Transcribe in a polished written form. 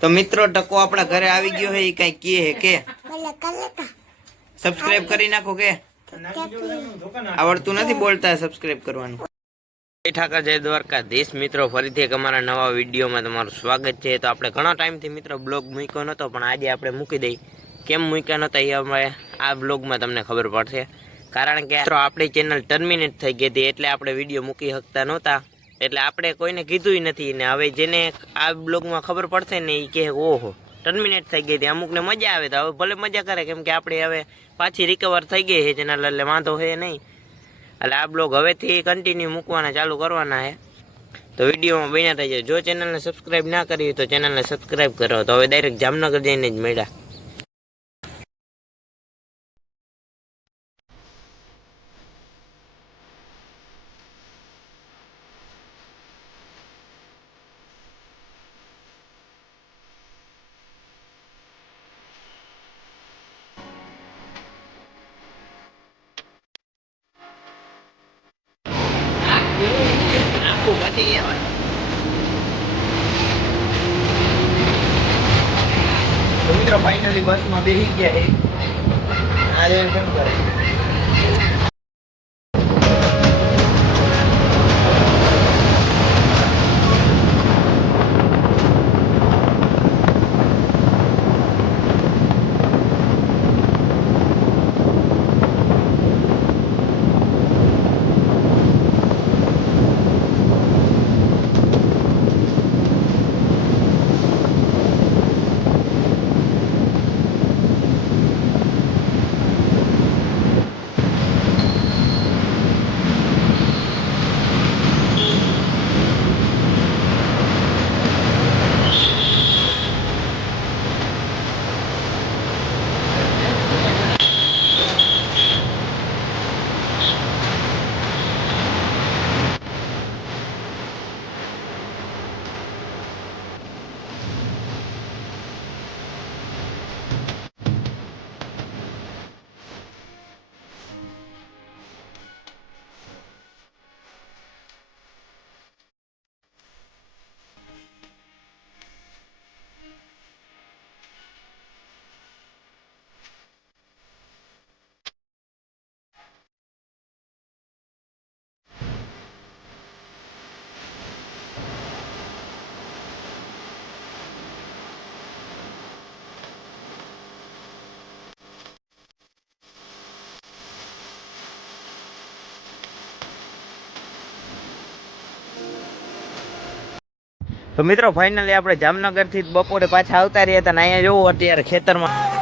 તો મિત્રો ટકો આપણા ઘરે આવી ગયો હે, કઈ કે સબસ્ક્રાઇબ કરી નાખો કે આવડતું નથી બોલતા સબસ્ક્રાઇબ કરવાનું। ઠાકર જય દ્વારકાધીશ મિત્રો, ફરીથી એક અમારા નવા વિડીયોમાં તમારું સ્વાગત છે। તો આપણે ઘણા ટાઈમથી મિત્રો બ્લોગ મૂક્યો નહોતો, પણ આજે આપણે મૂકી દઈ। કેમ મૂક્યા નહોતા એ અમે આ બ્લોગમાં તમને ખબર પડશે, કારણ કે આપણી ચેનલ ટર્મિનેટ થઈ ગઈ હતી, એટલે આપણે વિડીયો મૂકી શકતા નહોતા। એટલે આપણે કોઈને કીધું નથી, ને હવે જેને આ બ્લોગમાં ખબર પડશે ને એ કહે ઓહો ટર્મિનેટ થઈ ગઈ હતી, અમુકને મજા આવે તો હવે ભલે મજા કરે, કેમ કે આપણે હવે પાછી રિકવર થઈ ગઈ છે ચેનલ, એટલે વાંધો છે નહીં। એટલે આ બ્લોગ હવેથી કન્ટિન્યુ મૂકવાના ચાલુ કરવાના છે, તો વિડીયોમાં બન્યા થઈ જાય। જો ચેનલને સબસ્ક્રાઇબ ના કરી તો ચેનલને સબસ્ક્રાઇબ કરો। તો હવે ડાયરેક્ટ જામનગર જઈને જ મળ્યા। તો મિત્રો ફાઇનલી બસમાં બેસી ગયા છે, આજે કેમ કરે તો મિત્રો ફાઇનલી આપણે જામનગરથી બપોરે પાછા આવતા રહ્યા હતા, ને અહીંયા જોવું અત્યારે ખેતરમાં